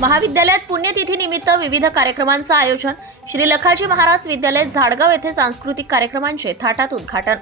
महाविद्यालयात पुण्यतिथी निमित्त विविध कार्यक्रमांचं आयोजन. श्री लखाजी महाराज विद्यालय झाडगाव येथे सांस्कृतिक कार्यक्रमांचे थाटात उद्घाटन.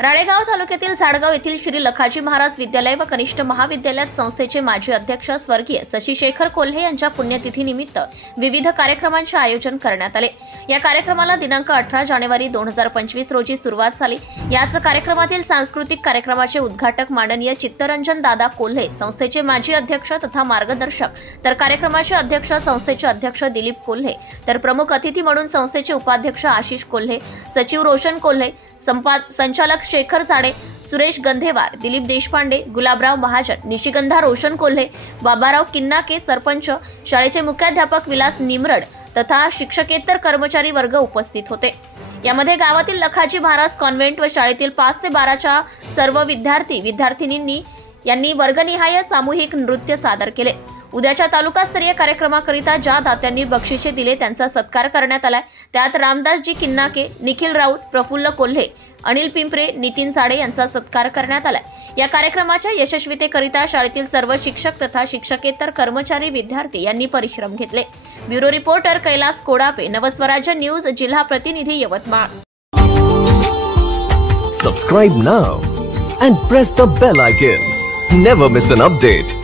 राळेगाव तालुक्यातील झाडगाव येथील श्री लखाजी महाराज विद्यालय व कनिष्ठ महाविद्यालयात संस्थेचे माजी अध्यक्ष स्वर्गीय शशीशेखर कोल्हे यांच्या पुण्यतिथी निमित्त विविध कार्यक्रमांचे आयोजन करण्यात आले. या कार्यक्रमाला दिनांक 18 जानेवारी 2025 रोजी सुरुवात झाली. याच कार्यक्रमातील सांस्कृतिक कार्यक्रमाचे उद्घाटक माननीय चित्तरंजन दादा कोल्हे, संस्थेचे माजी अध्यक्ष तथा मार्गदर्शक, तर कार्यक्रमाचे अध्यक्ष संस्थेचे अध्यक्ष दिलीप कोल्हे, तर प्रमुख अतिथी म्हणून संस्थेचे उपाध्यक्ष आशिष कोल्हे, सचिव रोशन कोल्हे, संचालक शेखर साडे, सुरेश गंधेवार, दिलीप देशपांडे, गुलाबराव महाजन, निशिगंधा रोशन कोल्हे, बाबाराव किन्नाके, सरपंच, शाळेचे मुख्याध्यापक विलास निमरड तथा शिक्षकेतर कर्मचारी वर्ग उपस्थित होते. यामध्ये गावातील लखाजी महाराज कॉन्व्हेंट व शाळेतील 5 ते 12च्या सर्व विद्यार्थी-विद्यार्थिनींनी यांनी वर्गनिहाय सामूहिक नृत्य सादर केले. उद्याच्या तालुकास्तरीय कार्यक्रमाकरिता ज्या दात्यांनी बक्षिसे दिले त्यांचा सत्कार करण्यात आलाय. त्यात रामदासजी किन्नाके, निखिल राऊत, प्रफुल्ल कोल्हे, अनिल पिंपरे, नितीन साडे यांचा सत्कार करण्यात आलाय. या कार्यक्रमाच्या यशस्वीतेकरिता शाळेतील सर्व शिक्षक तथा शिक्षकेतर कर्मचारी विद्यार्थी यांनी परिश्रम घेतले. Bureau reporter Kailas Kodape, Navswarajya news, जिल्हा प्रतिनिधी Yavatmal. Subscribe now and press the bell icon. Never miss an update.